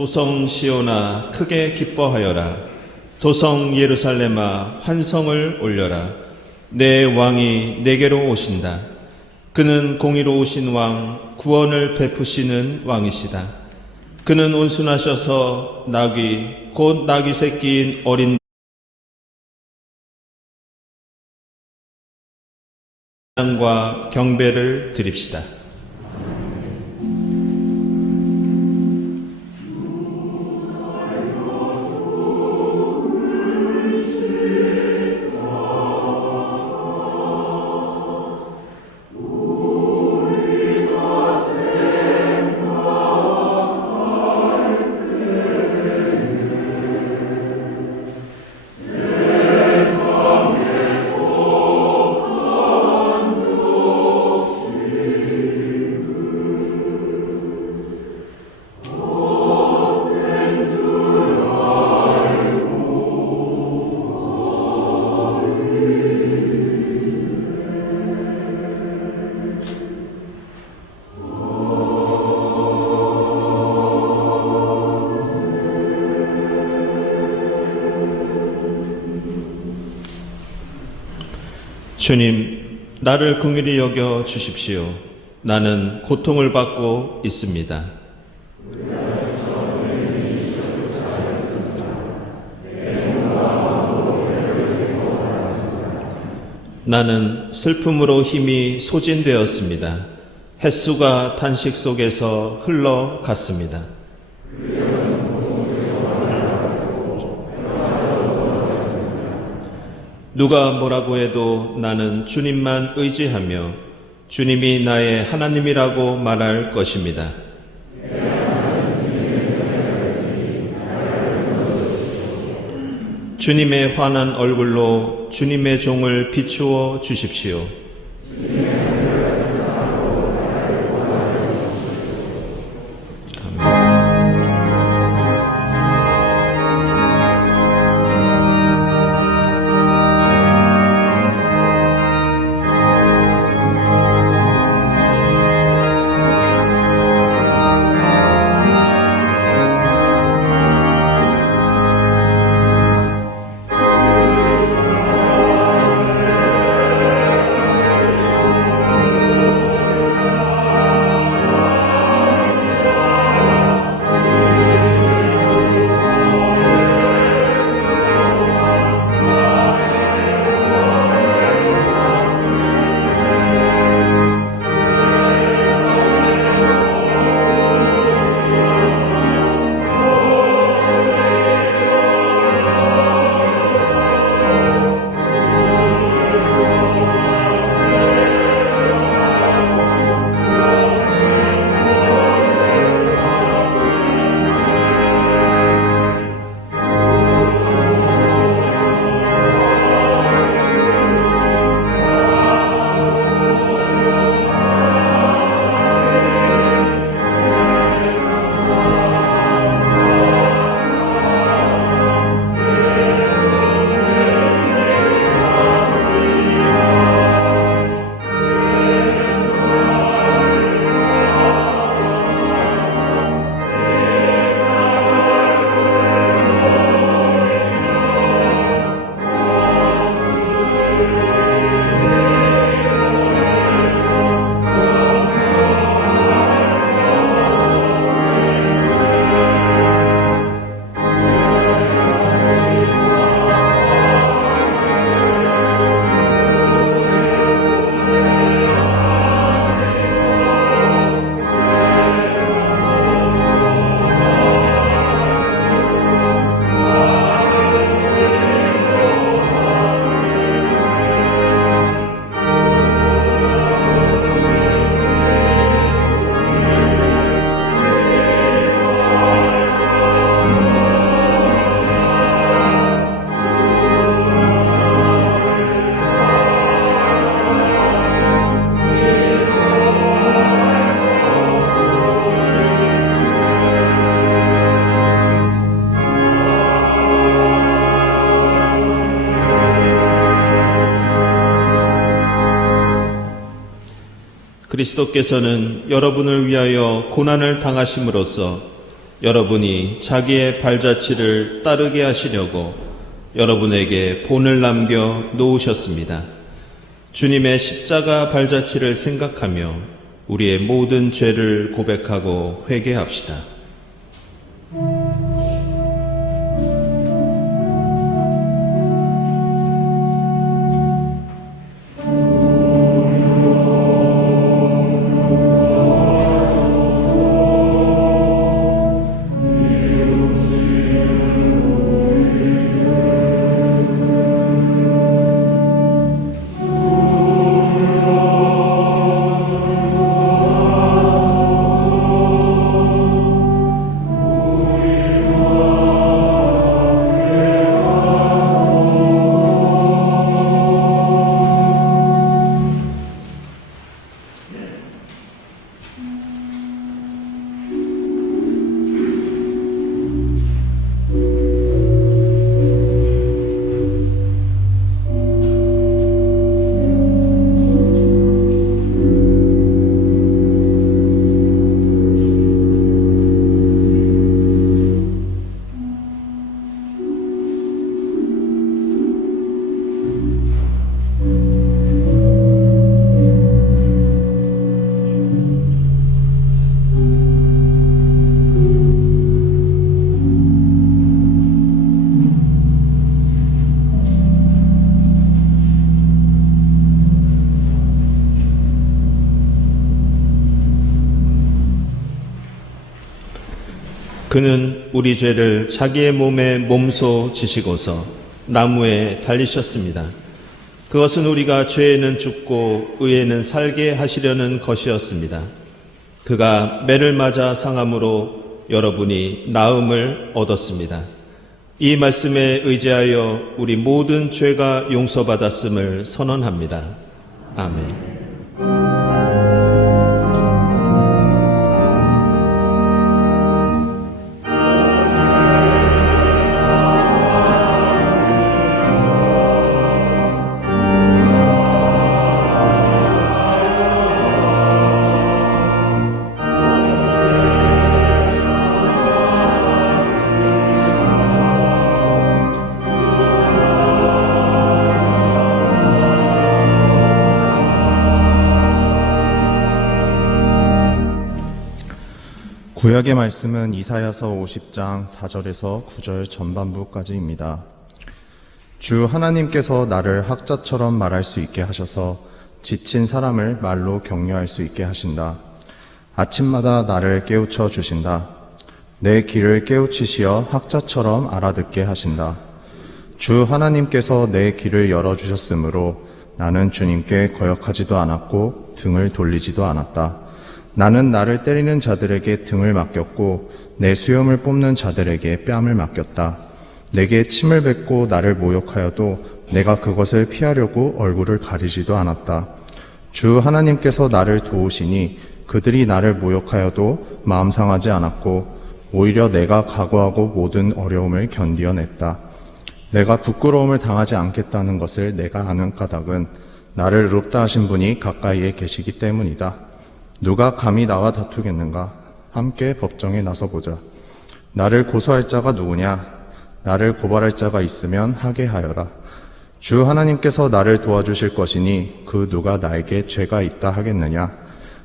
도성 시온아 크게 기뻐하여라. 도성 예루살렘아 환성을 올려라. 내 왕이 내게로 오신다. 그는 공의로우신 왕, 구원을 베푸시는 왕이시다. 그는 온순하셔서 나귀 곧 나귀 새끼인 어린 양과 경배를 드립시다. 주님, 나를 긍휼히 여겨 주십시오. 나는 고통을 받고 있습니다. 나는 슬픔으로 힘이 소진되었습니다. 햇수가 탄식 속에서 흘러갔습니다. 누가 뭐라고 해도 나는 주님만 의지하며 주님이 나의 하나님이라고 말할 것입니다. 주님의 환한 얼굴로 주님의 종을 비추어 주십시오. 그리스도께서는 여러분을 위하여 고난을 당하심으로써 여러분이 자기의 발자취를 따르게 하시려고 여러분에게 본을 남겨 놓으셨습니다. 주님의 십자가 발자취를 생각하며 우리의 모든 죄를 고백하고 회개합시다. 그는 우리 죄를 자기의 몸에 몸소 지시고서 나무에 달리셨습니다. 그것은 우리가 죄에는 죽고 의에는 살게 하시려는 것이었습니다. 그가 매를 맞아 상함으로 여러분이 나음을 얻었습니다. 이 말씀에 의지하여 우리 모든 죄가 용서받았음을 선언합니다. 아멘. 구약의 말씀은 이사야서 50장 4절에서 9절 전반부까지입니다. 주 하나님께서 나를 학자처럼 말할 수 있게 하셔서 지친 사람을 말로 격려할 수 있게 하신다. 아침마다 나를 깨우쳐 주신다. 내 귀를 깨우치시어 학자처럼 알아듣게 하신다. 주 하나님께서 내 귀를 열어주셨으므로 나는 주님께 거역하지도 않았고 등을 돌리지도 않았다. 나는 나를 때리는 자들에게 등을 맡겼고 내 수염을 뽑는 자들에게 뺨을 맡겼다. 내게 침을 뱉고 나를 모욕하여도 내가 그것을 피하려고 얼굴을 가리지도 않았다. 주 하나님께서 나를 도우시니 그들이 나를 모욕하여도 마음 상하지 않았고 오히려 내가 각오하고 모든 어려움을 견디어냈다. 내가 부끄러움을 당하지 않겠다는 것을 내가 아는 까닭은 나를 의롭다 하신 분이 가까이에 계시기 때문이다. 누가 감히 나와 다투겠는가? 함께 법정에 나서보자. 나를 고소할 자가 누구냐? 나를 고발할 자가 있으면 하게 하여라. 주 하나님께서 나를 도와주실 것이니 그 누가 나에게 죄가 있다 하겠느냐?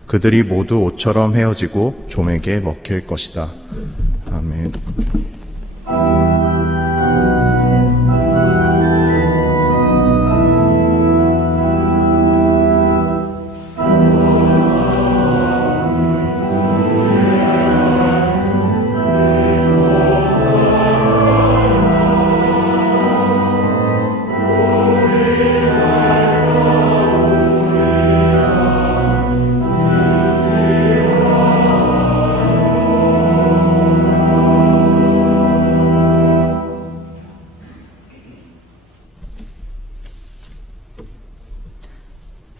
그들이 모두 옷처럼 헤어지고 좀에게 먹힐 것이다. 아멘.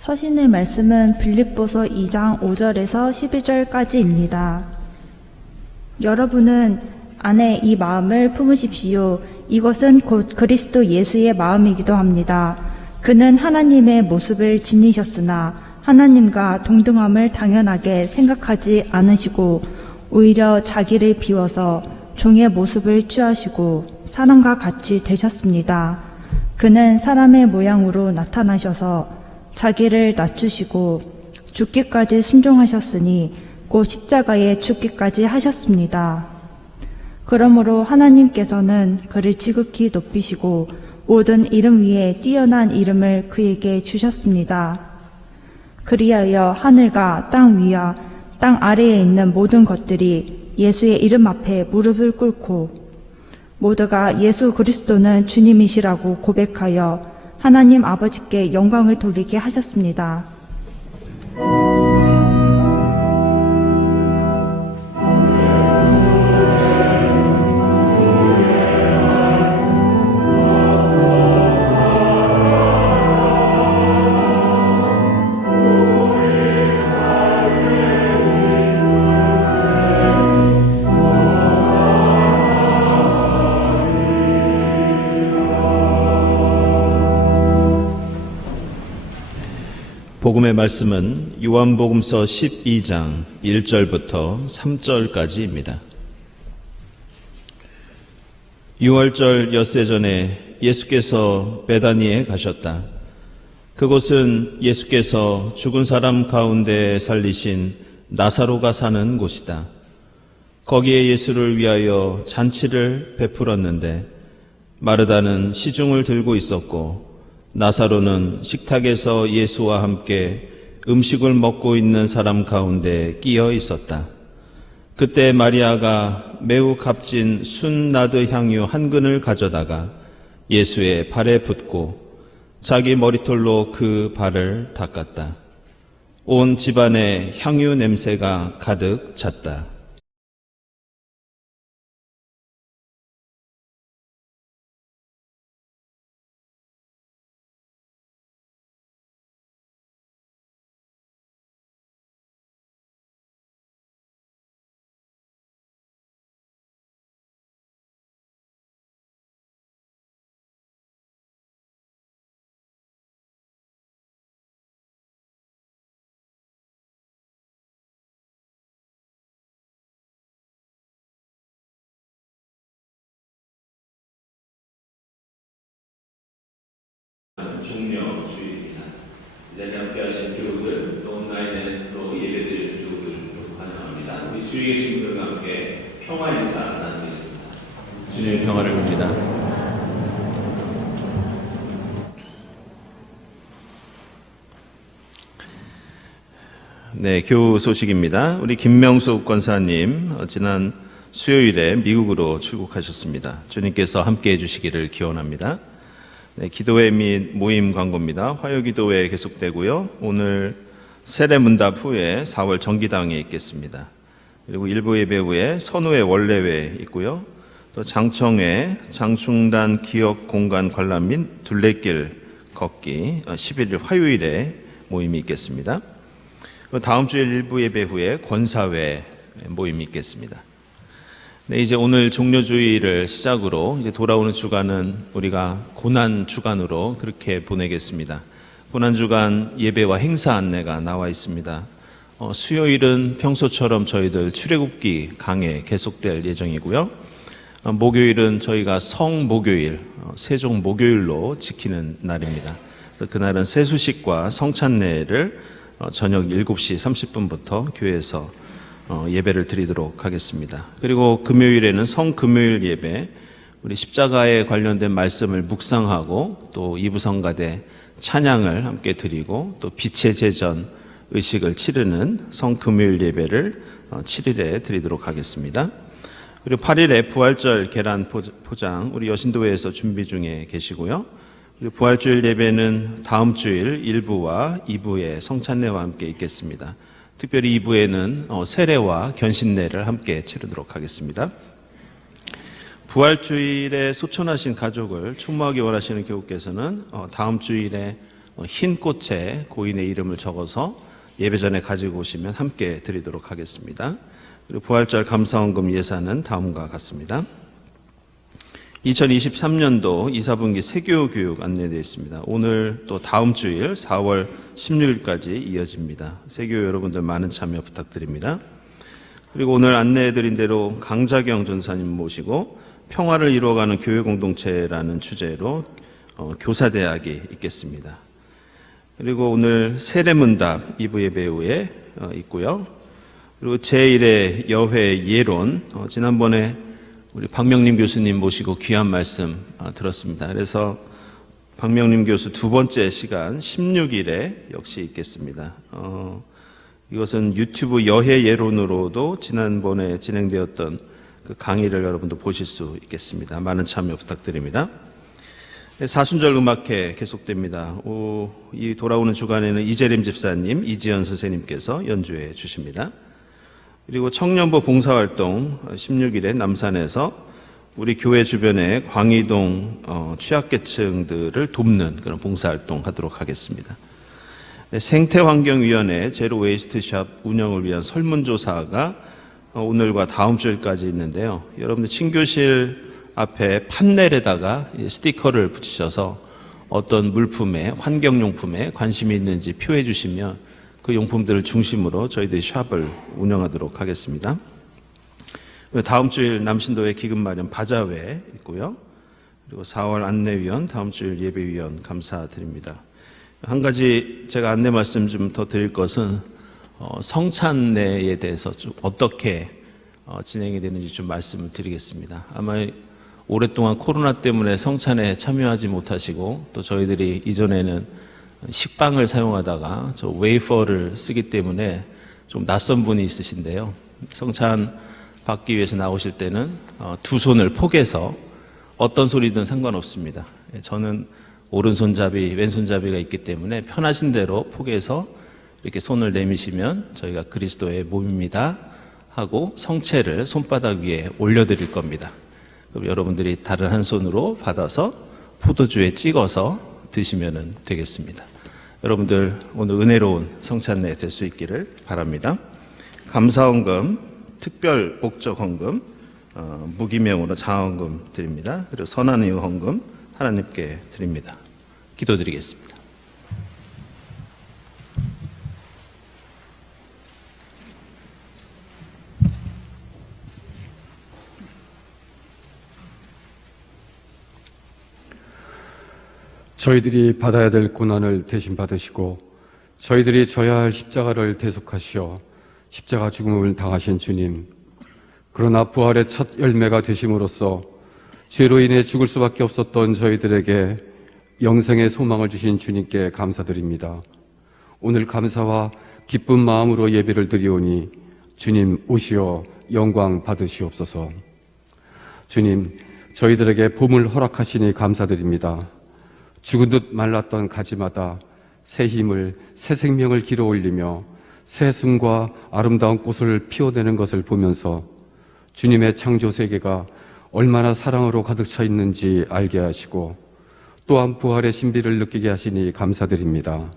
서신의 말씀은 빌립보서 2장 5절에서 11절까지입니다. 여러분은 안에 이 마음을 품으십시오. 이것은 곧 그리스도 예수의 마음이기도 합니다. 그는 하나님의 모습을 지니셨으나 하나님과 동등함을 당연하게 생각하지 않으시고 오히려 자기를 비워서 종의 모습을 취하시고 사람과 같이 되셨습니다. 그는 사람의 모양으로 나타나셔서 자기를 낮추시고 죽기까지 순종하셨으니 곧 십자가에 죽기까지 하셨습니다. 그러므로 하나님께서는 그를 지극히 높이시고 모든 이름 위에 뛰어난 이름을 그에게 주셨습니다. 그리하여 하늘과 땅 위와 땅 아래에 있는 모든 것들이 예수의 이름 앞에 무릎을 꿇고 모두가 예수 그리스도는 주님이시라고 고백하여 하나님 아버지께 영광을 돌리게 하셨습니다. 복음의 말씀은 요한복음서 12장 1절부터 3절까지입니다. 6월절 엿새 전에 예수께서 베다니에 가셨다. 그곳은 예수께서 죽은 사람 가운데 살리신 나사로가 사는 곳이다. 거기에 예수를 위하여 잔치를 베풀었는데 마르다는 시중을 들고 있었고 나사로는 식탁에서 예수와 함께 음식을 먹고 있는 사람 가운데 끼어 있었다. 그때 마리아가 매우 값진 순나드 향유 한 근을 가져다가 예수의 발에 붓고 자기 머리털로 그 발을 닦았다. 온 집안에 향유 냄새가 가득 찼다. 종료주일입니다. 이 자리에 함께 하신 교우들, 또 온라인에 또 예배드릴 교우들 환영합니다. 우리 주위에 계신 분들과 함께 평화 인사 나누겠습니다. 주님의 평화를 빕니다. 네, 교우 소식입니다. 우리 김명숙 권사님 지난 수요일에 미국으로 출국하셨습니다. 주님께서 함께해 주시기를 기원합니다. 네, 기도회 및 모임 광고입니다. 화요기도회 계속되고요. 오늘 세례문답 후에 4월 정기당에 있겠습니다. 그리고 일부 예배 후에 선후회 원래회 있고요. 또 장청회 장충단 기억 공간 관람 및 둘레길 걷기 11일 화요일에 모임이 있겠습니다. 다음 주일 일부 예배 후에 권사회 모임이 있겠습니다. 네, 이제 오늘 종료주일을 시작으로 이제 돌아오는 주간은 우리가 고난 주간으로 그렇게 보내겠습니다. 고난 주간 예배와 행사 안내가 나와 있습니다. 수요일은 평소처럼 저희들 출애굽기 강해 계속될 예정이고요. 목요일은 저희가 성목요일, 세종 목요일로 지키는 날입니다. 그날은 세수식과 성찬례를 저녁 7시 30분부터 교회에서 예배를 드리도록 하겠습니다. 그리고 금요일에는 성금요일 예배, 우리 십자가에 관련된 말씀을 묵상하고 또 이부성가대 찬양을 함께 드리고 또 빛의 제전 의식을 치르는 성금요일 예배를 7일에 드리도록 하겠습니다. 그리고 8일에 부활절 계란 포장 우리 여신도회에서 준비 중에 계시고요. 그리고 부활주일 예배는 다음 주일 1부와 2부의 성찬례와 함께 있겠습니다. 특별히 2부에는 세례와 견신례를 함께 치르도록 하겠습니다. 부활주일에 소천하신 가족을 추모하기 원하시는 교우께서는 다음 주일에 흰 꽃에 고인의 이름을 적어서 예배 전에 가지고 오시면 함께 드리도록 하겠습니다. 그리고 부활절 감사원금 예산은 다음과 같습니다. 2023년도 2사분기 세교 교육 안내되어 있습니다. 오늘 또 다음 주일 4월 16일까지 이어집니다. 세교 여러분들 많은 참여 부탁드립니다. 그리고 오늘 안내해드린 대로 강자경 전사님 모시고 평화를 이루어가는 교회 공동체라는 주제로 교사대학이 있겠습니다. 그리고 오늘 세례문답 2부 예배 후에 있고요. 그리고 제1회 여회 예론, 지난번에 우리 박명림 교수님 모시고 귀한 말씀 들었습니다. 그래서 박명림 교수 두 번째 시간 16일에 역시 있겠습니다. 이것은 유튜브 여해 예론으로도 지난번에 진행되었던 그 강의를 여러분도 보실 수 있겠습니다. 많은 참여 부탁드립니다. 사순절 음악회 계속됩니다. 이 돌아오는 주간에는 이재림 집사님, 이지연 선생님께서 연주해 주십니다. 그리고 청년부 봉사활동 16일에 남산에서 우리 교회 주변에 광희동 취약계층들을 돕는 그런 봉사활동 하도록 하겠습니다. 생태환경위원회 제로웨이스트샵 운영을 위한 설문조사가 오늘과 다음 주일까지 있는데요. 여러분들 친교실 앞에 판넬에다가 스티커를 붙이셔서 어떤 물품에, 환경용품에 관심이 있는지 표해 주시면 그 용품들을 중심으로 저희들이 샵을 운영하도록 하겠습니다. 다음 주일 남신도의 기금 마련 바자회 있고요. 그리고 4월 안내위원, 다음 주일 예배위원 감사드립니다. 한 가지 제가 안내 말씀 좀 더 드릴 것은 성찬례에 대해서 좀 어떻게 진행이 되는지 좀 말씀을 드리겠습니다. 아마 오랫동안 코로나 때문에 성찬에 참여하지 못하시고 또 저희들이 이전에는 식빵을 사용하다가 저 웨이퍼를 쓰기 때문에 좀 낯선 분이 있으신데요. 성찬 받기 위해서 나오실 때는 두 손을 포개서 어떤 소리든 상관없습니다. 저는 오른손잡이, 왼손잡이가 있기 때문에 편하신 대로 포개서 이렇게 손을 내미시면 저희가 그리스도의 몸입니다 하고 성체를 손바닥 위에 올려드릴 겁니다. 그럼 여러분들이 다른 한 손으로 받아서 포도주에 찍어서 드시면 되겠습니다. 여러분들 오늘 은혜로운 성찬례 될 수 있기를 바랍니다. 감사헌금, 특별 목적 헌금, 무기명으로 장헌금 드립니다. 그리고 선한이유 헌금 하나님께 드립니다. 기도드리겠습니다. 저희들이 받아야 될 고난을 대신 받으시고 저희들이 져야 할 십자가를 대속하시어 십자가 죽음을 당하신 주님, 그러나 부활의 첫 열매가 되심으로써 죄로 인해 죽을 수밖에 없었던 저희들에게 영생의 소망을 주신 주님께 감사드립니다. 오늘 감사와 기쁜 마음으로 예배를 드리오니 주님 오시어 영광 받으시옵소서. 주님, 저희들에게 봄을 허락하시니 감사드립니다. 죽은 듯 말랐던 가지마다 새 힘을, 새 생명을 길어 올리며 새 숨과 아름다운 꽃을 피워내는 것을 보면서 주님의 창조 세계가 얼마나 사랑으로 가득 차 있는지 알게 하시고 또한 부활의 신비를 느끼게 하시니 감사드립니다.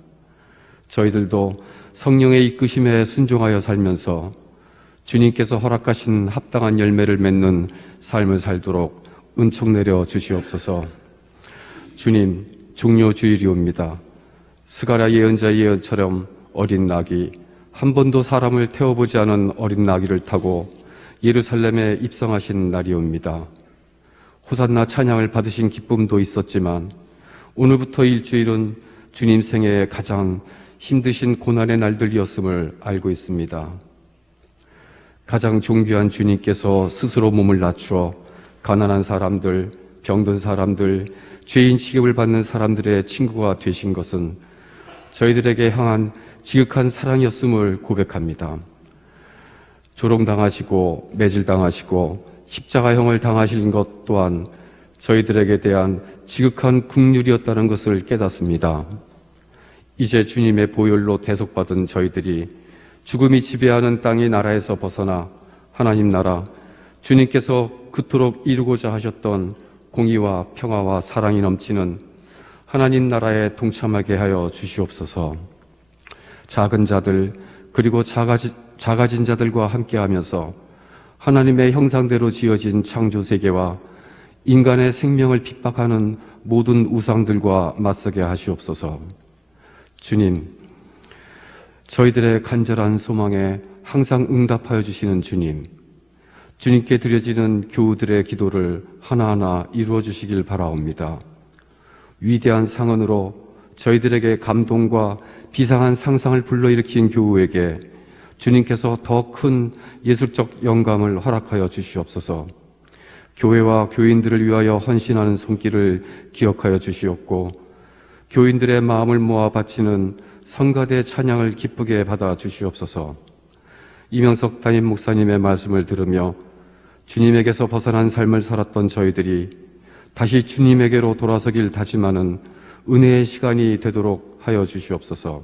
저희들도 성령의 이끄심에 순종하여 살면서 주님께서 허락하신 합당한 열매를 맺는 삶을 살도록 은총 내려 주시옵소서. 주님, 종료주일이옵니다. 스가랴 예언자의 예언처럼 어린 낙이, 한 번도 사람을 태워보지 않은 어린 나귀를 타고 예루살렘에 입성하신 날이옵니다. 호산나 찬양을 받으신 기쁨도 있었지만 오늘부터 일주일은 주님 생애의 가장 힘드신 고난의 날들이었음을 알고 있습니다. 가장 존귀한 주님께서 스스로 몸을 낮추어 가난한 사람들, 병든 사람들, 죄인 취급을 받는 사람들의 친구가 되신 것은 저희들에게 향한 지극한 사랑이었음을 고백합니다. 조롱당하시고 매질당하시고 십자가형을 당하신 것 또한 저희들에게 대한 지극한 긍휼이었다는 것을 깨닫습니다. 이제 주님의 보혈로 대속받은 저희들이 죽음이 지배하는 땅의 나라에서 벗어나 하나님 나라, 주님께서 그토록 이루고자 하셨던 공의와 평화와 사랑이 넘치는 하나님 나라에 동참하게 하여 주시옵소서. 작은 자들 그리고 작아진 자들과 함께하면서 하나님의 형상대로 지어진 창조 세계와 인간의 생명을 핍박하는 모든 우상들과 맞서게 하시옵소서. 주님, 저희들의 간절한 소망에 항상 응답하여 주시는 주님, 주님께 드려지는 교우들의 기도를 하나하나 이루어 주시길 바라옵니다. 위대한 상언으로 저희들에게 감동과 비상한 상상을 불러일으킨 교우에게 주님께서 더 큰 예술적 영감을 허락하여 주시옵소서. 교회와 교인들을 위하여 헌신하는 손길을 기억하여 주시옵고, 교인들의 마음을 모아 바치는 성가대 찬양을 기쁘게 받아 주시옵소서. 이명석 담임 목사님의 말씀을 들으며 주님에게서 벗어난 삶을 살았던 저희들이 다시 주님에게로 돌아서길 다짐하는 은혜의 시간이 되도록 하여 주시옵소서.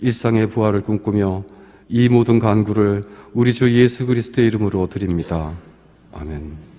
일상의 부활을 꿈꾸며 이 모든 간구를 우리 주 예수 그리스도의 이름으로 드립니다. 아멘.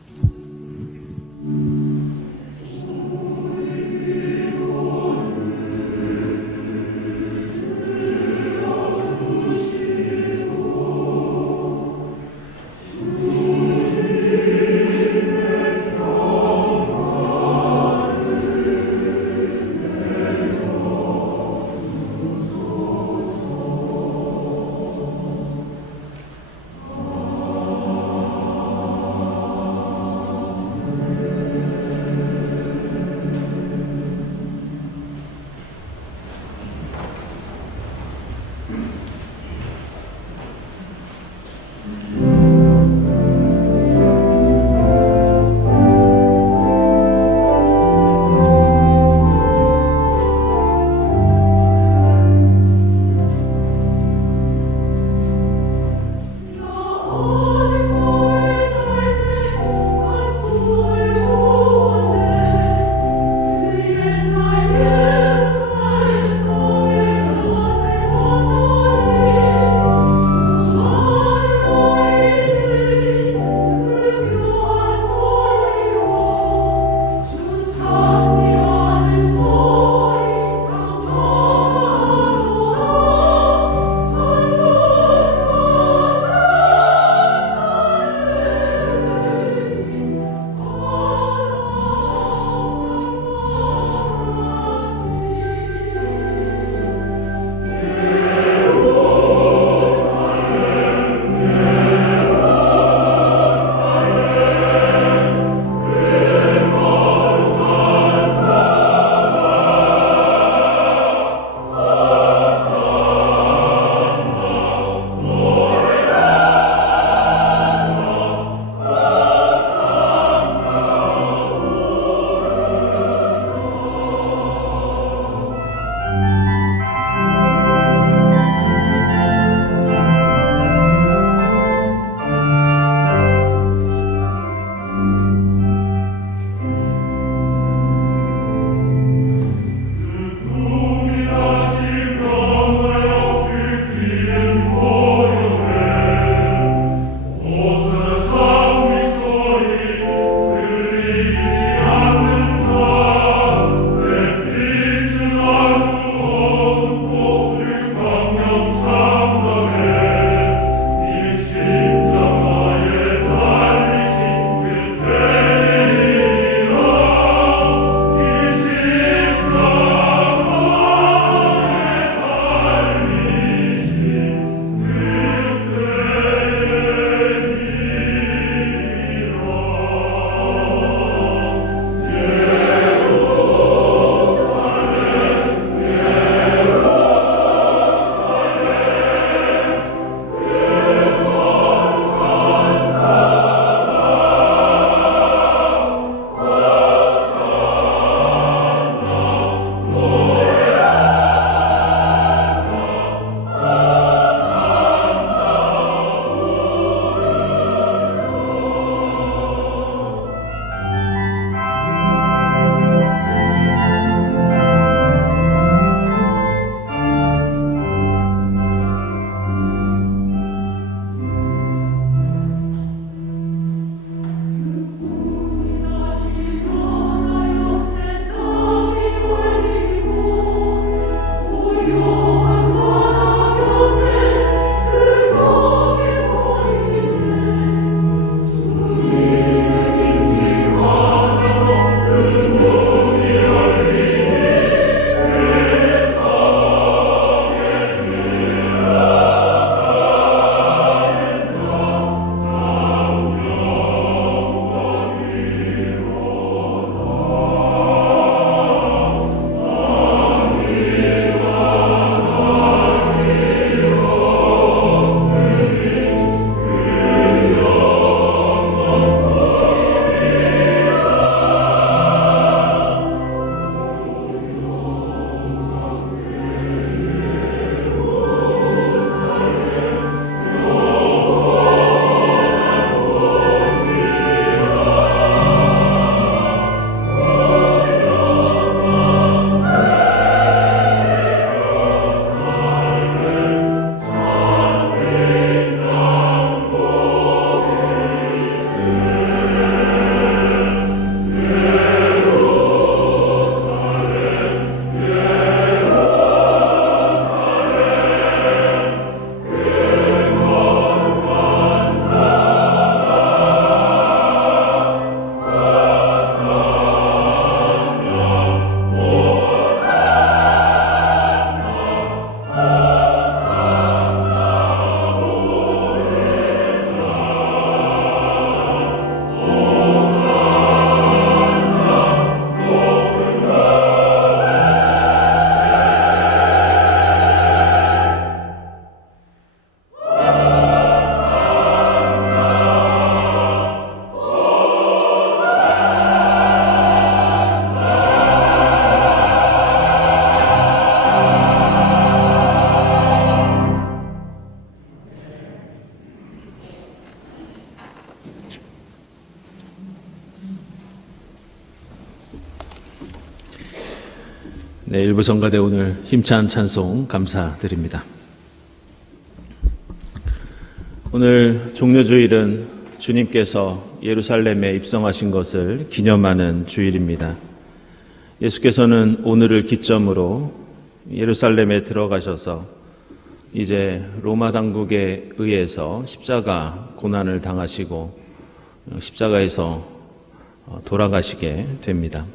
네, 일부 성가대 오늘 힘찬 찬송 감사드립니다. 오늘 종려주일은 주님께서 예루살렘에 입성하신 것을 기념하는 주일입니다. 예수께서는 오늘을 기점으로 예루살렘에 들어가셔서 이제 로마 당국에 의해서 십자가 고난을 당하시고 십자가에서 돌아가시게 됩니다.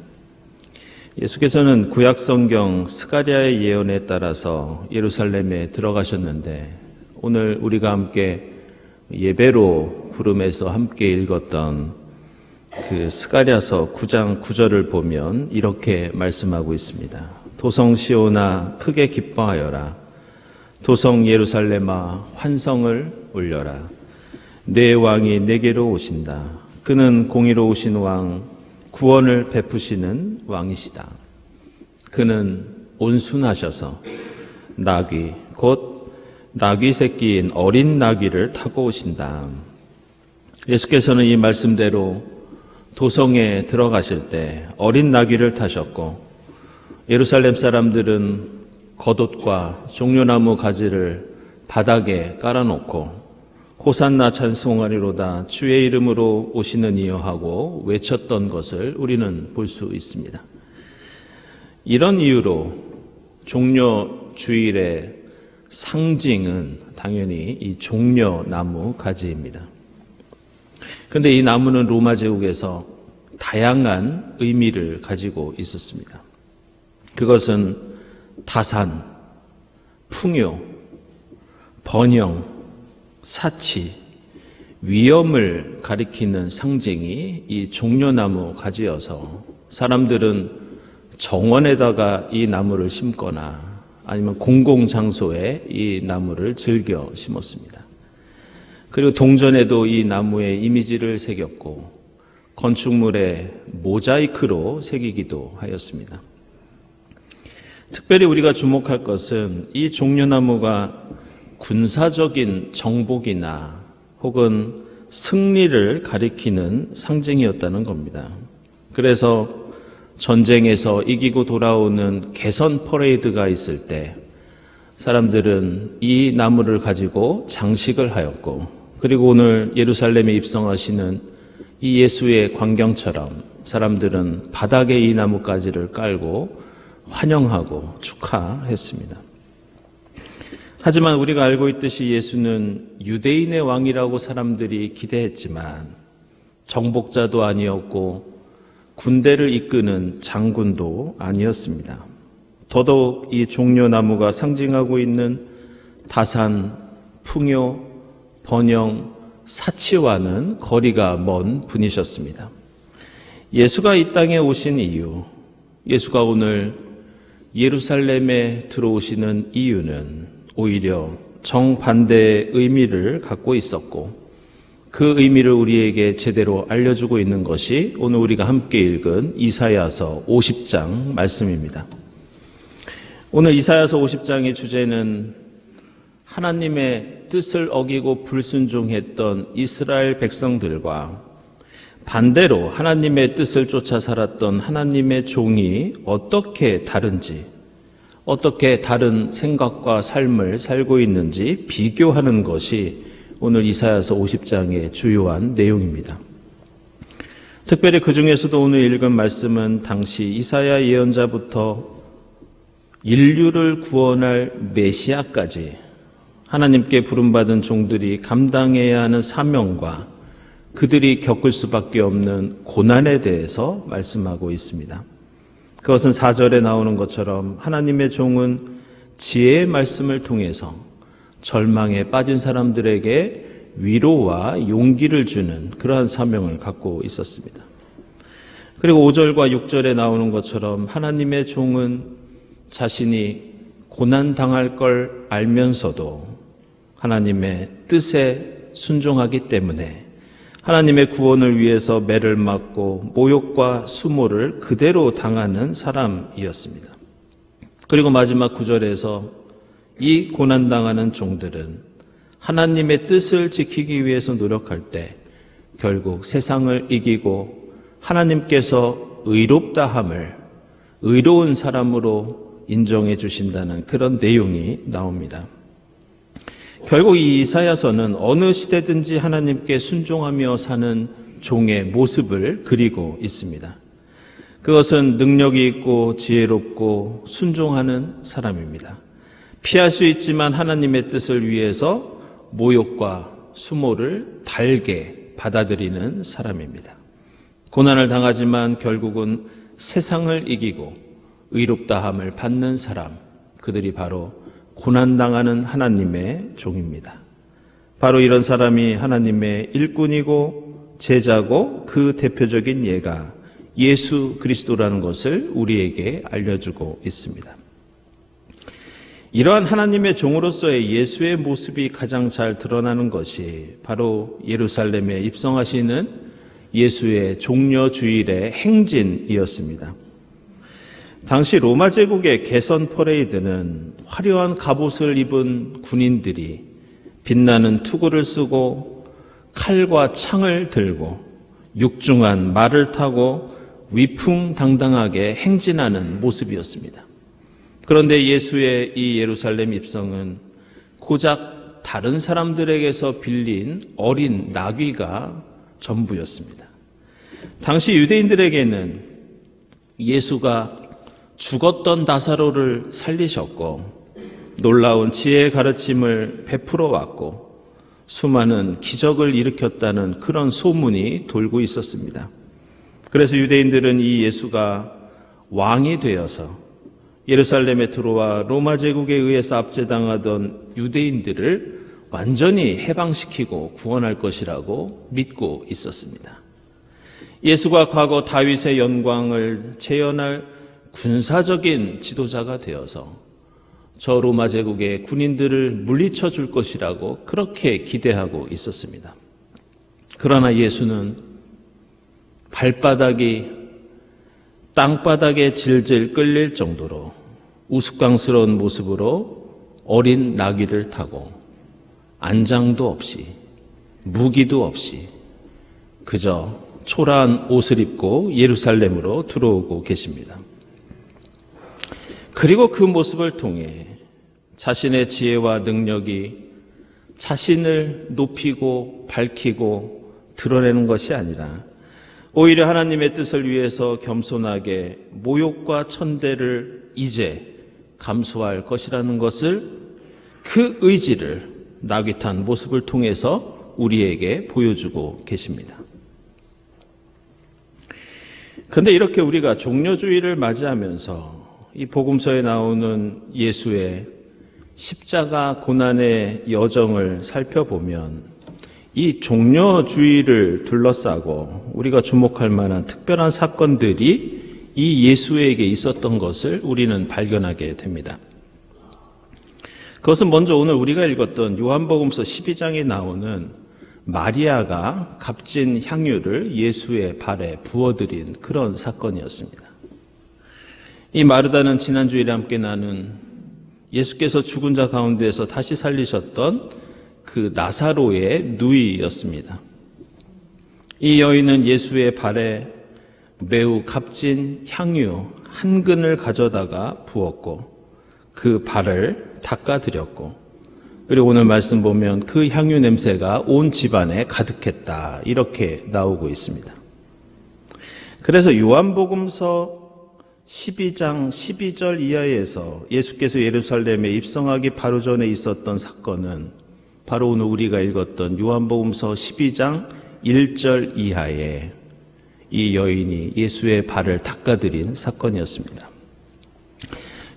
예수께서는 구약 성경 스가랴의 예언에 따라서 예루살렘에 들어가셨는데 오늘 우리가 함께 예배로 부름에서 함께 읽었던 그 스가랴서 9장 9절을 보면 이렇게 말씀하고 있습니다. 도성 시온아 크게 기뻐하여라. 도성 예루살렘아 환성을 울려라. 내 왕이 내게로 오신다. 그는 공의로우신 왕, 구원을 베푸시는 왕이시다. 그는 온순하셔서 나귀, 곧 나귀 새끼인 어린 나귀를 타고 오신다. 예수께서는 이 말씀대로 도성에 들어가실 때 어린 나귀를 타셨고 예루살렘 사람들은 겉옷과 종려나무 가지를 바닥에 깔아놓고 호산나 찬송하리로다 주의 이름으로 오시는 이여 하고 외쳤던 것을 우리는 볼 수 있습니다. 이런 이유로 종려주일의 상징은 당연히 이 종려나무 가지입니다. 그런데 이 나무는 로마 제국에서 다양한 의미를 가지고 있었습니다. 그것은 다산, 풍요, 번영, 사치, 위험을 가리키는 상징이 이 종려나무 가지여서 사람들은 정원에다가 이 나무를 심거나 아니면 공공장소에 이 나무를 즐겨 심었습니다. 그리고 동전에도 이 나무의 이미지를 새겼고 건축물에 모자이크로 새기기도 하였습니다. 특별히 우리가 주목할 것은 이 종려나무가 군사적인 정복이나 혹은 승리를 가리키는 상징이었다는 겁니다. 그래서 전쟁에서 이기고 돌아오는 개선 퍼레이드가 있을 때 사람들은 이 나무를 가지고 장식을 하였고 그리고 오늘 예루살렘에 입성하시는 이 예수의 광경처럼 사람들은 바닥에 이 나뭇가지를 깔고 환영하고 축하했습니다. 하지만 우리가 알고 있듯이 예수는 유대인의 왕이라고 사람들이 기대했지만 정복자도 아니었고 군대를 이끄는 장군도 아니었습니다. 더더욱 이 종려나무가 상징하고 있는 다산, 풍요, 번영, 사치와는 거리가 먼 분이셨습니다. 예수가 이 땅에 오신 이유, 예수가 오늘 예루살렘에 들어오시는 이유는 오히려 정반대의 의미를 갖고 있었고 그 의미를 우리에게 제대로 알려주고 있는 것이 오늘 우리가 함께 읽은 이사야서 50장 말씀입니다. 오늘 이사야서 50장의 주제는 하나님의 뜻을 어기고 불순종했던 이스라엘 백성들과 반대로 하나님의 뜻을 쫓아 살았던 하나님의 종이 어떻게 다른지, 어떻게 다른 생각과 삶을 살고 있는지 비교하는 것이 오늘 이사야서 50장의 주요한 내용입니다. 특별히 그 중에서도 오늘 읽은 말씀은 당시 이사야 예언자부터 인류를 구원할 메시아까지 하나님께 부름받은 종들이 감당해야 하는 사명과 그들이 겪을 수밖에 없는 고난에 대해서 말씀하고 있습니다. 그것은 4절에 나오는 것처럼 하나님의 종은 지혜의 말씀을 통해서 절망에 빠진 사람들에게 위로와 용기를 주는 그러한 사명을 갖고 있었습니다. 그리고 5절과 6절에 나오는 것처럼 하나님의 종은 자신이 고난당할 걸 알면서도 하나님의 뜻에 순종하기 때문에 하나님의 구원을 위해서 매를 맞고 모욕과 수모를 그대로 당하는 사람이었습니다. 그리고 마지막 9절에서 이 고난당하는 종들은 하나님의 뜻을 지키기 위해서 노력할 때 결국 세상을 이기고 하나님께서 의롭다함을 의로운 사람으로 인정해 주신다는 그런 내용이 나옵니다. 결국 이 이사야서는 어느 시대든지 하나님께 순종하며 사는 종의 모습을 그리고 있습니다. 그것은 능력이 있고 지혜롭고 순종하는 사람입니다. 피할 수 있지만 하나님의 뜻을 위해서 모욕과 수모를 달게 받아들이는 사람입니다. 고난을 당하지만 결국은 세상을 이기고 의롭다함을 받는 사람, 그들이 바로 고난당하는 하나님의 종입니다. 바로 이런 사람이 하나님의 일꾼이고 제자고 그 대표적인 예가 예수 그리스도라는 것을 우리에게 알려주고 있습니다. 이러한 하나님의 종으로서의 예수의 모습이 가장 잘 드러나는 것이 바로 예루살렘에 입성하시는 예수의 종려주일의 행진이었습니다. 당시 로마 제국의 개선 퍼레이드는 화려한 갑옷을 입은 군인들이 빛나는 투구를 쓰고 칼과 창을 들고 육중한 말을 타고 위풍당당하게 행진하는 모습이었습니다. 그런데 예수의 이 예루살렘 입성은 고작 다른 사람들에게서 빌린 어린 나귀가 전부였습니다. 당시 유대인들에게는 예수가 죽었던 나사로를 살리셨고 놀라운 지혜의 가르침을 베풀어 왔고 수많은 기적을 일으켰다는 그런 소문이 돌고 있었습니다. 그래서 유대인들은 이 예수가 왕이 되어서 예루살렘에 들어와 로마 제국에 의해서 압제당하던 유대인들을 완전히 해방시키고 구원할 것이라고 믿고 있었습니다. 예수가 과거 다윗의 영광을 재현할 군사적인 지도자가 되어서 저 로마 제국의 군인들을 물리쳐 줄 것이라고 그렇게 기대하고 있었습니다. 그러나 예수는 발바닥이 땅바닥에 질질 끌릴 정도로 우스꽝스러운 모습으로 어린 나귀를 타고 안장도 없이 무기도 없이 그저 초라한 옷을 입고 예루살렘으로 들어오고 계십니다. 그리고 그 모습을 통해 자신의 지혜와 능력이 자신을 높이고 밝히고 드러내는 것이 아니라 오히려 하나님의 뜻을 위해서 겸손하게 모욕과 천대를 이제 감수할 것이라는 것을 그 의지를 나귀 탄 모습을 통해서 우리에게 보여주고 계십니다. 그런데 이렇게 우리가 종려주의를 맞이하면서 이 복음서에 나오는 예수의 십자가 고난의 여정을 살펴보면 이 종려주의를 둘러싸고 우리가 주목할 만한 특별한 사건들이 이 예수에게 있었던 것을 우리는 발견하게 됩니다. 그것은 먼저 오늘 우리가 읽었던 요한복음서 12장에 나오는 마리아가 값진 향유를 예수의 발에 부어드린 그런 사건이었습니다. 이 마르다는 지난 주일에 함께 나눈 예수께서 죽은 자 가운데에서 다시 살리셨던 그 나사로의 누이였습니다. 이 여인은 예수의 발에 매우 값진 향유 한 근을 가져다가 부었고 그 발을 닦아드렸고 그리고 오늘 말씀 보면 그 향유 냄새가 온 집안에 가득했다 이렇게 나오고 있습니다. 그래서 요한복음서 12장 12절 이하에서 예수께서 예루살렘에 입성하기 바로 전에 있었던 사건은 바로 오늘 우리가 읽었던 요한복음서 12장 1절 이하에 이 여인이 예수의 발을 닦아드린 사건이었습니다.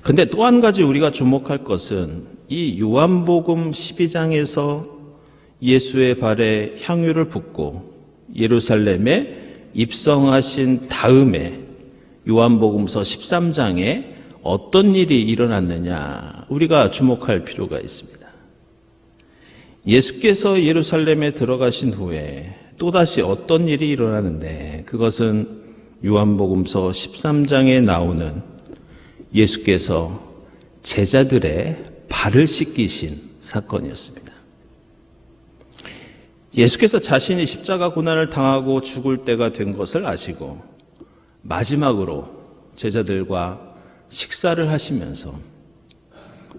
그런데 또 한 가지 우리가 주목할 것은 이 요한복음 12장에서 예수의 발에 향유를 붓고 예루살렘에 입성하신 다음에 요한복음서 13장에 어떤 일이 일어났느냐 우리가 주목할 필요가 있습니다. 예수께서 예루살렘에 들어가신 후에 또다시 어떤 일이 일어나는데 그것은 요한복음서 13장에 나오는 예수께서 제자들의 발을 씻기신 사건이었습니다. 예수께서 자신이 십자가 고난을 당하고 죽을 때가 된 것을 아시고 마지막으로 제자들과 식사를 하시면서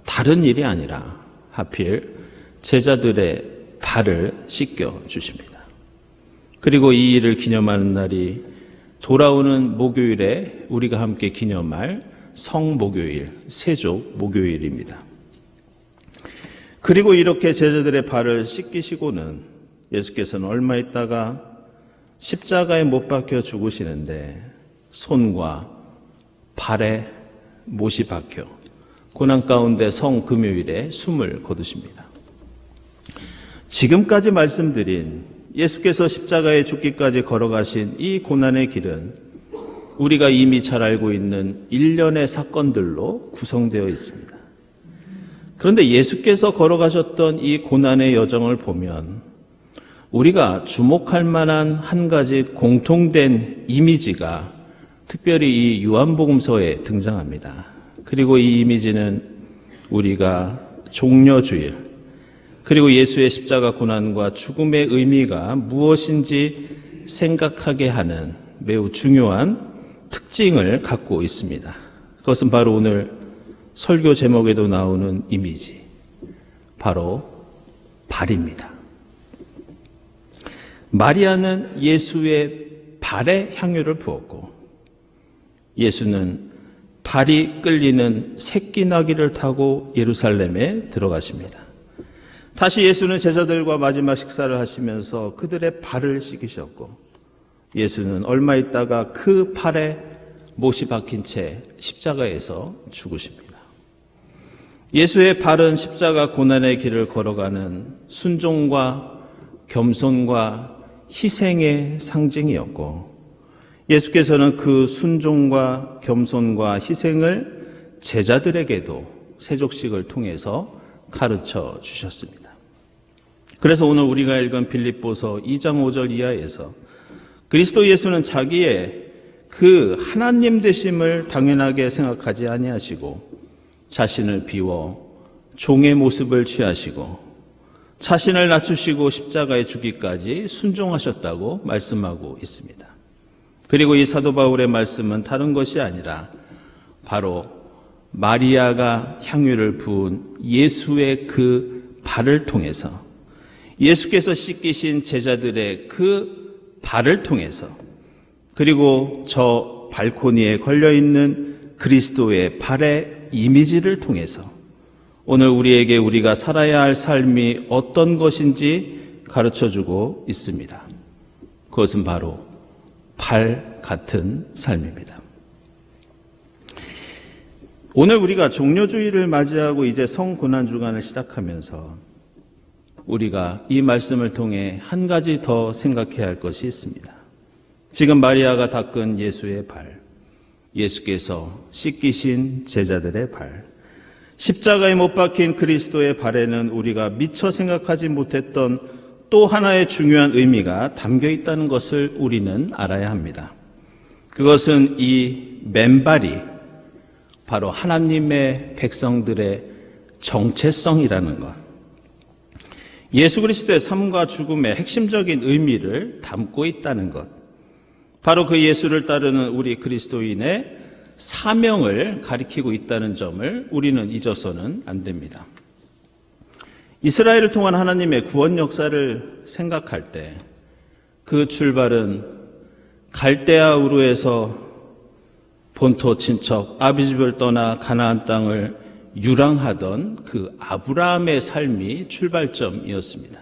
다른 일이 아니라 하필 제자들의 발을 씻겨 주십니다. 그리고 이 일을 기념하는 날이 돌아오는 목요일에 우리가 함께 기념할 성목요일, 세족 목요일입니다. 그리고 이렇게 제자들의 발을 씻기시고는 예수께서는 얼마 있다가 십자가에 못 박혀 죽으시는데 손과 발에 못이 박혀 고난 가운데 성금요일에 숨을 거두십니다. 지금까지 말씀드린 예수께서 십자가에 죽기까지 걸어가신 이 고난의 길은 우리가 이미 잘 알고 있는 일련의 사건들로 구성되어 있습니다. 그런데 예수께서 걸어가셨던 이 고난의 여정을 보면 우리가 주목할 만한 한 가지 공통된 이미지가 특별히 이 요한복음서에 등장합니다. 그리고 이 이미지는 우리가 종려주일, 그리고 예수의 십자가 고난과 죽음의 의미가 무엇인지 생각하게 하는 매우 중요한 특징을 갖고 있습니다. 그것은 바로 오늘 설교 제목에도 나오는 이미지, 바로 발입니다. 마리아는 예수의 발에 향유를 부었고 예수는 발이 끌리는 새끼 나귀를 타고 예루살렘에 들어가십니다. 다시 예수는 제자들과 마지막 식사를 하시면서 그들의 발을 씻기셨고 예수는 얼마 있다가 그 팔에 못이 박힌 채 십자가에서 죽으십니다. 예수의 발은 십자가 고난의 길을 걸어가는 순종과 겸손과 희생의 상징이었고 예수께서는 그 순종과 겸손과 희생을 제자들에게도 세족식을 통해서 가르쳐 주셨습니다. 그래서 오늘 우리가 읽은 빌립보서 2장 5절 이하에서 그리스도 예수는 자기의 그 하나님 되심을 당연하게 생각하지 아니하시고 자신을 비워 종의 모습을 취하시고 자신을 낮추시고 십자가에 죽기까지 순종하셨다고 말씀하고 있습니다. 그리고 이 사도 바울의 말씀은 다른 것이 아니라 바로 마리아가 향유를 부은 예수의 그 발을 통해서 예수께서 씻기신 제자들의 그 발을 통해서 그리고 저 발코니에 걸려있는 그리스도의 발의 이미지를 통해서 오늘 우리에게 우리가 살아야 할 삶이 어떤 것인지 가르쳐주고 있습니다. 그것은 바로 발 같은 삶입니다. 오늘 우리가 종려주일을 맞이하고 이제 성고난주간을 시작하면서 우리가 이 말씀을 통해 한 가지 더 생각해야 할 것이 있습니다. 지금 마리아가 닦은 예수의 발, 예수께서 씻기신 제자들의 발, 십자가에 못 박힌 그리스도의 발에는 우리가 미처 생각하지 못했던 또 하나의 중요한 의미가 담겨 있다는 것을 우리는 알아야 합니다. 그것은 이 맨발이 바로 하나님의 백성들의 정체성이라는 것, 예수 그리스도의 삶과 죽음의 핵심적인 의미를 담고 있다는 것, 바로 그 예수를 따르는 우리 그리스도인의 사명을 가리키고 있다는 점을 우리는 잊어서는 안 됩니다. 이스라엘을 통한 하나님의 구원 역사를 생각할 때 그 출발은 갈대아 우르에서 본토 친척 아비집을 떠나 가나안 땅을 유랑하던 그 아브라함의 삶이 출발점이었습니다.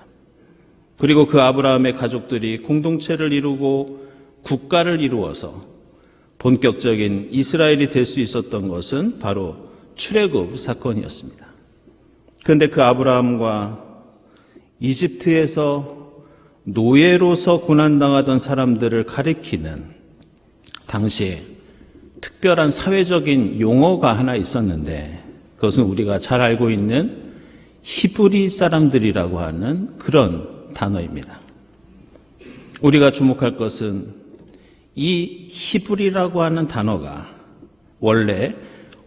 그리고 그 아브라함의 가족들이 공동체를 이루고 국가를 이루어서 본격적인 이스라엘이 될 수 있었던 것은 바로 출애굽 사건이었습니다. 그런데 그 아브라함과 이집트에서 노예로서 고난당하던 사람들을 가리키는 당시에 특별한 사회적인 용어가 하나 있었는데 그것은 우리가 잘 알고 있는 히브리 사람들이라고 하는 그런 단어입니다. 우리가 주목할 것은 이 히브리라고 하는 단어가 원래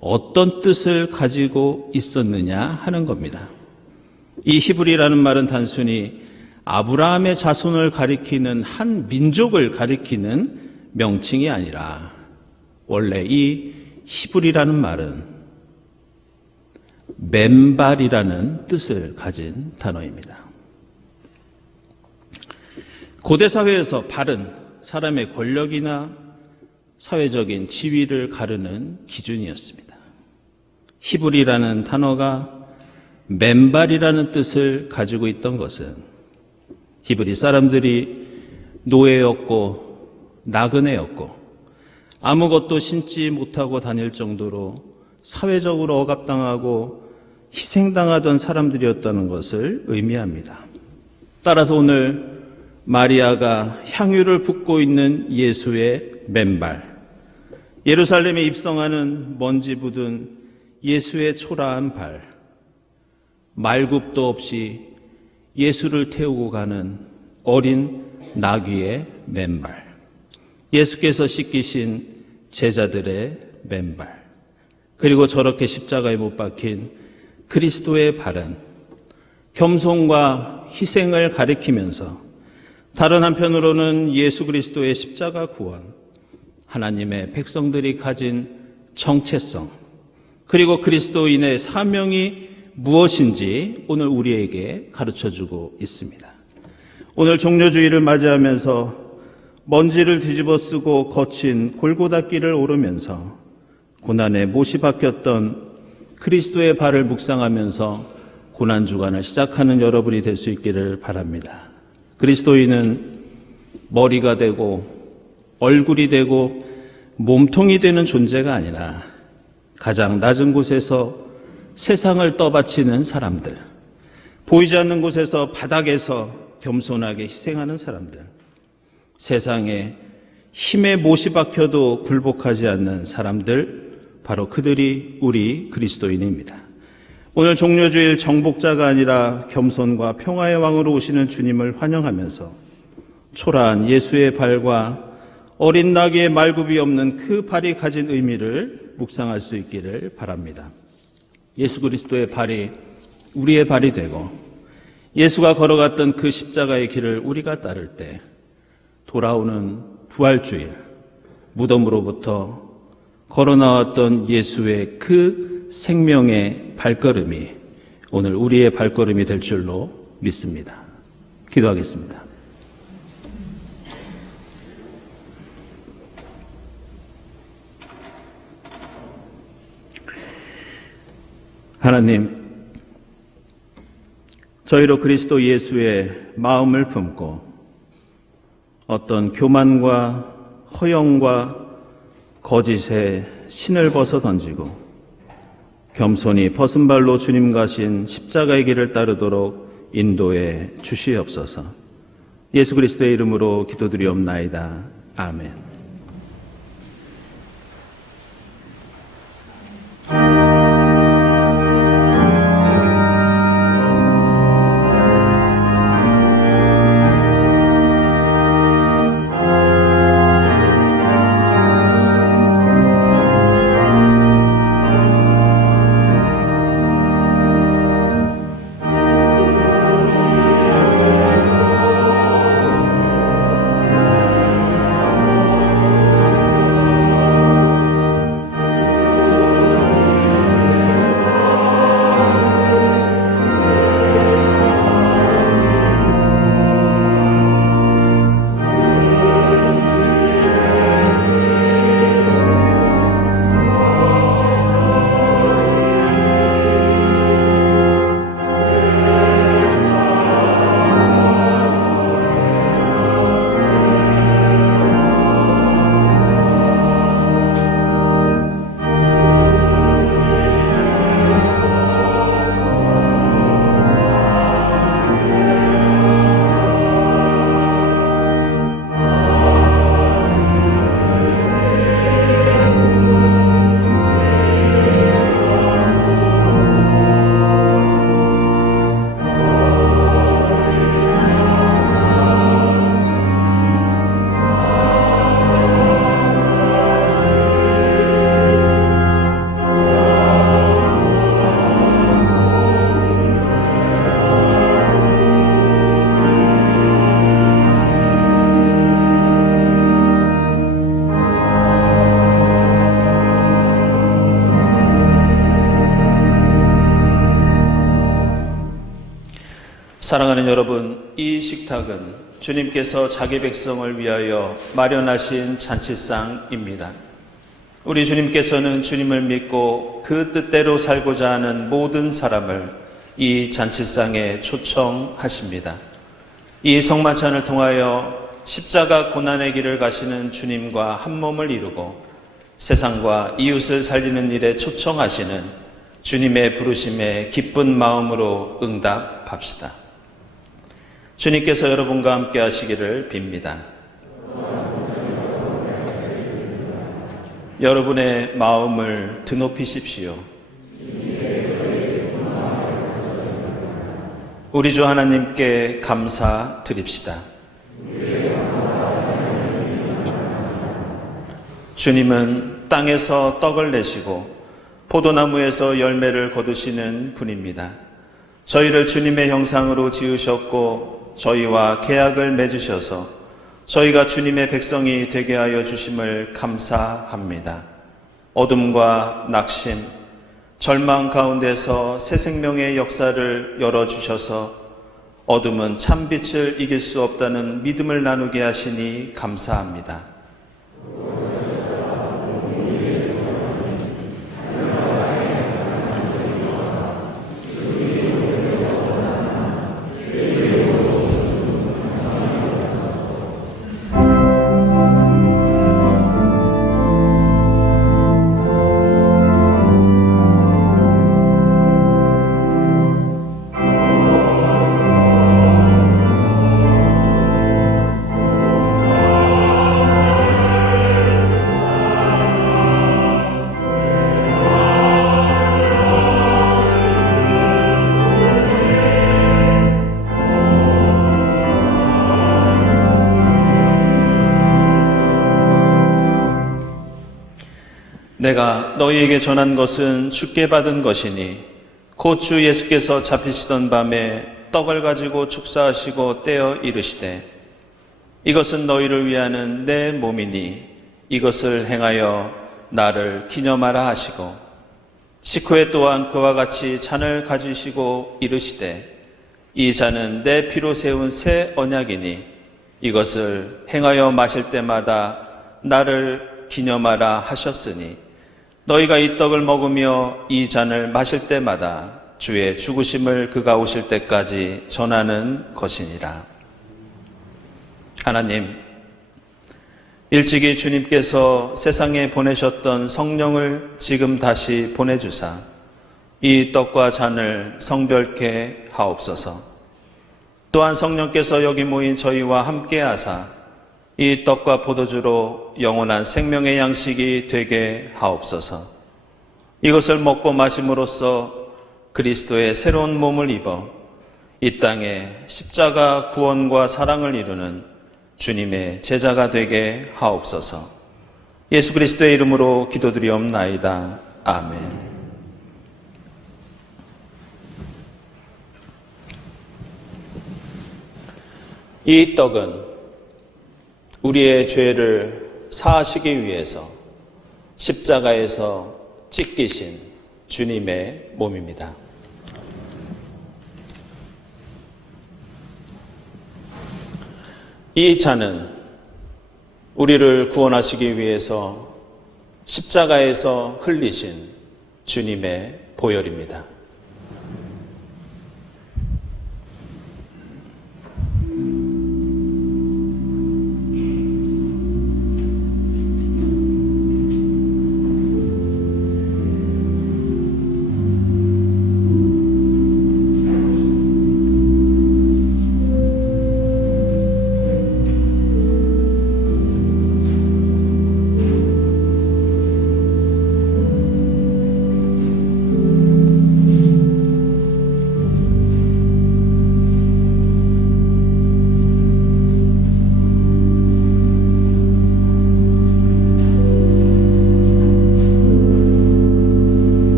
어떤 뜻을 가지고 있었느냐 하는 겁니다. 이 히브리라는 말은 단순히 아브라함의 자손을 가리키는 한 민족을 가리키는 명칭이 아니라 원래 이 히브리라는 말은 맨발이라는 뜻을 가진 단어입니다. 고대 사회에서 발은 사람의 권력이나 사회적인 지위를 가르는 기준이었습니다. 히브리라는 단어가 맨발이라는 뜻을 가지고 있던 것은 히브리 사람들이 노예였고 나그네였고 아무것도 신지 못하고 다닐 정도로 사회적으로 억압당하고 희생당하던 사람들이었다는 것을 의미합니다. 따라서 오늘 마리아가 향유를 붓고 있는 예수의 맨발, 예루살렘에 입성하는 먼지 묻은 예수의 초라한 발, 말굽도 없이 예수를 태우고 가는 어린 나귀의 맨발, 예수께서 씻기신 제자들의 맨발, 그리고 저렇게 십자가에 못 박힌 그리스도의 발은 겸손과 희생을 가리키면서 다른 한편으로는 예수 그리스도의 십자가 구원, 하나님의 백성들이 가진 정체성, 그리고 그리스도인의 사명이 무엇인지 오늘 우리에게 가르쳐주고 있습니다. 오늘 종료주일을 맞이하면서 먼지를 뒤집어 쓰고 거친 골고다 길을 오르면서 고난에 못이 박혔던 그리스도의 발을 묵상하면서 고난주간을 시작하는 여러분이 될 수 있기를 바랍니다. 그리스도인은 머리가 되고 얼굴이 되고 몸통이 되는 존재가 아니라 가장 낮은 곳에서 세상을 떠받치는 사람들, 보이지 않는 곳에서 바닥에서 겸손하게 희생하는 사람들, 세상에 힘에 못이 박혀도 굴복하지 않는 사람들, 바로 그들이 우리 그리스도인입니다. 오늘 종료주일 정복자가 아니라 겸손과 평화의 왕으로 오시는 주님을 환영하면서 초라한 예수의 발과 어린 나귀의 말굽이 없는 그 발이 가진 의미를 묵상할 수 있기를 바랍니다. 예수 그리스도의 발이 우리의 발이 되고 예수가 걸어갔던 그 십자가의 길을 우리가 따를 때 돌아오는 부활주일, 무덤으로부터 걸어나왔던 예수의 그 생명의 발걸음이 오늘 우리의 발걸음이 될 줄로 믿습니다. 기도하겠습니다. 하나님, 저희로 그리스도 예수의 마음을 품고 어떤 교만과 허영과 거짓에 신을 벗어 던지고 겸손히 벗은 발로 주님 가신 십자가의 길을 따르도록 인도해 주시옵소서. 예수 그리스도의 이름으로 기도드리옵나이다. 아멘. 사랑하는 여러분, 이 식탁은 주님께서 자기 백성을 위하여 마련하신 잔치상입니다. 우리 주님께서는 주님을 믿고 그 뜻대로 살고자 하는 모든 사람을 이 잔치상에 초청하십니다. 이 성만찬을 통하여 십자가 고난의 길을 가시는 주님과 한 몸을 이루고 세상과 이웃을 살리는 일에 초청하시는 주님의 부르심에 기쁜 마음으로 응답합시다. 주님께서 여러분과 함께 하시기를 빕니다. 여러분의 마음을 드높이십시오. 우리 주 하나님께 감사드립시다. 주님은 땅에서 떡을 내시고 포도나무에서 열매를 거두시는 분입니다. 저희를 주님의 형상으로 지으셨고 저희와 계약을 맺으셔서 저희가 주님의 백성이 되게 하여 주심을 감사합니다. 어둠과 낙심, 절망 가운데서 새 생명의 역사를 열어주셔서 어둠은 참빛을 이길 수 없다는 믿음을 나누게 하시니 감사합니다. 내가 너희에게 전한 것은 주께 받은 것이니 곧 주 예수께서 잡히시던 밤에 떡을 가지고 축사하시고 떼어 이르시되 이것은 너희를 위하는 내 몸이니 이것을 행하여 나를 기념하라 하시고 식후에 또한 그와 같이 잔을 가지시고 이르시되 이 잔은 내 피로 세운 새 언약이니 이것을 행하여 마실 때마다 나를 기념하라 하셨으니 너희가 이 떡을 먹으며 이 잔을 마실 때마다 주의 죽으심을 그가 오실 때까지 전하는 것이니라. 하나님, 일찍이 주님께서 세상에 보내셨던 성령을 지금 다시 보내주사 이 떡과 잔을 성별케 하옵소서. 또한 성령께서 여기 모인 저희와 함께 하사 이 떡과 포도주로 영원한 생명의 양식이 되게 하옵소서. 이것을 먹고 마심으로써 그리스도의 새로운 몸을 입어 이 땅에 십자가 구원과 사랑을 이루는 주님의 제자가 되게 하옵소서. 예수 그리스도의 이름으로 기도드리옵나이다. 아멘. 이 떡은 우리의 죄를 사하시기 위해서 십자가에서 찢기신 주님의 몸입니다. 이 잔은 우리를 구원하시기 위해서 십자가에서 흘리신 주님의 보혈입니다.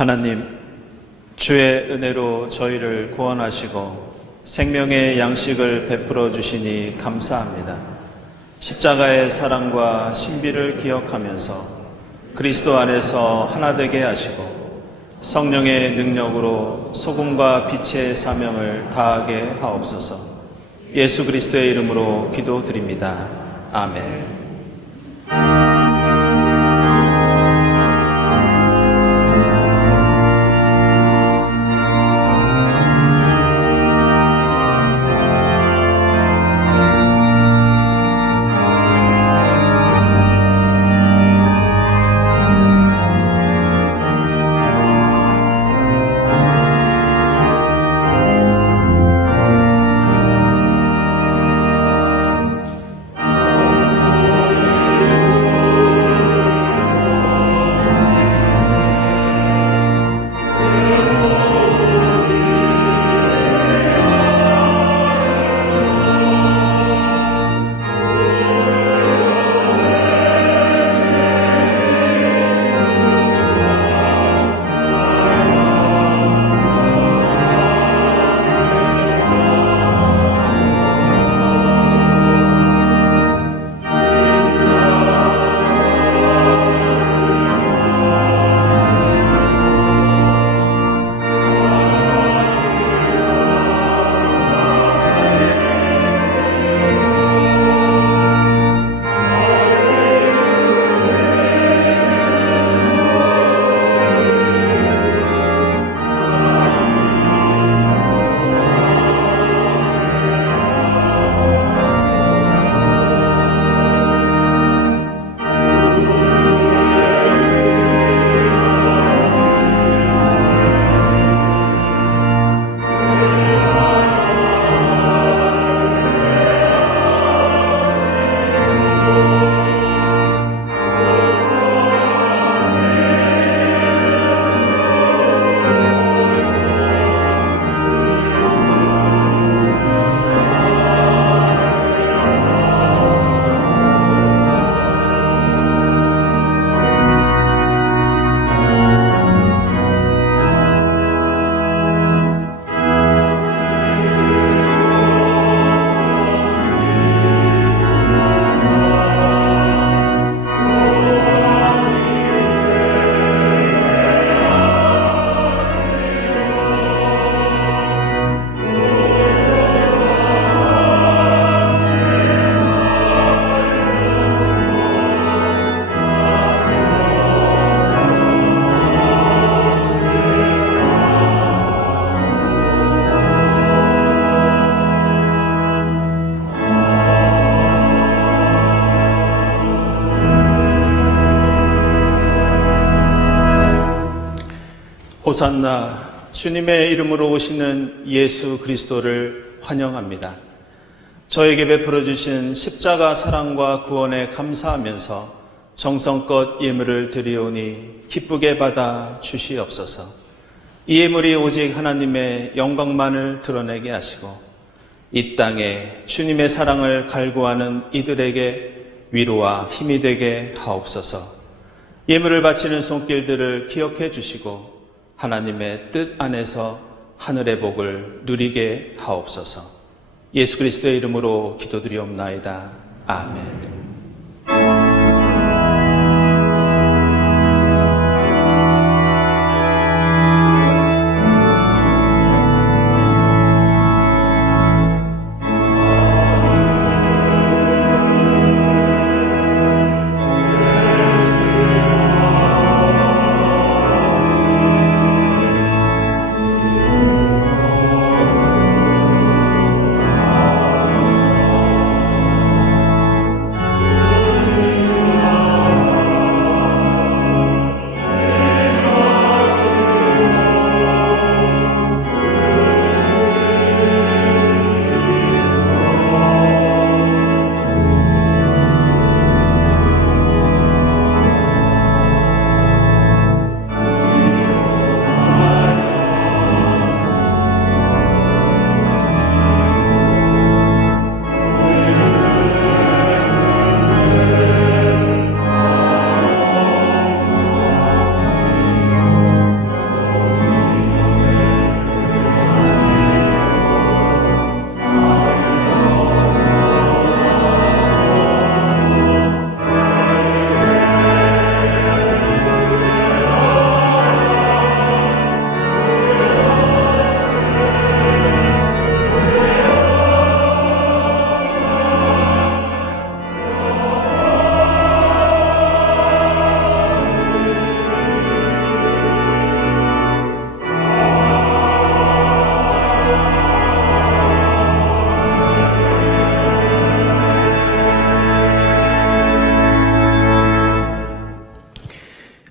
하나님, 주의 은혜로 저희를 구원하시고 생명의 양식을 베풀어 주시니 감사합니다. 십자가의 사랑과 신비를 기억하면서 그리스도 안에서 하나 되게 하시고 성령의 능력으로 소금과 빛의 사명을 다하게 하옵소서. 예수 그리스도의 이름으로 기도드립니다. 아멘. 호산나, 주님의 이름으로 오시는 예수 그리스도를 환영합니다. 저에게 베풀어 주신 십자가 사랑과 구원에 감사하면서 정성껏 예물을 드리오니 기쁘게 받아 주시옵소서. 이 예물이 오직 하나님의 영광만을 드러내게 하시고 이 땅에 주님의 사랑을 갈구하는 이들에게 위로와 힘이 되게 하옵소서. 예물을 바치는 손길들을 기억해 주시고 하나님의 뜻 안에서 하늘의 복을 누리게 하옵소서. 예수 그리스도의 이름으로 기도드리옵나이다. 아멘.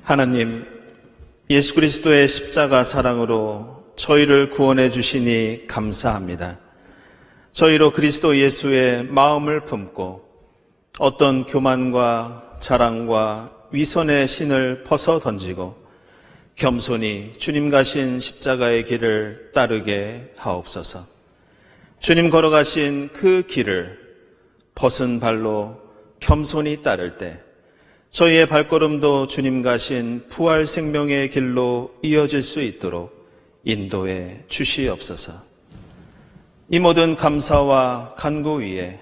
하나님, 예수 그리스도의 십자가 사랑으로 저희를 구원해 주시니 감사합니다. 저희로 그리스도 예수의 마음을 품고 어떤 교만과 자랑과 위선의 신을 벗어 던지고 겸손히 주님 가신 십자가의 길을 따르게 하옵소서. 주님 걸어가신 그 길을 벗은 발로 겸손히 따를 때 저희의 발걸음도 주님 가신 부활 생명의 길로 이어질 수 있도록 인도해 주시옵소서. 이 모든 감사와 간구 위에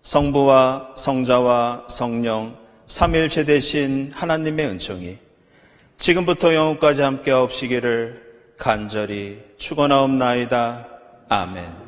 성부와 성자와 성령 삼일체 되신 하나님의 은총이 지금부터 영원까지 함께 하옵시기를 간절히 축원하옵나이다. 아멘.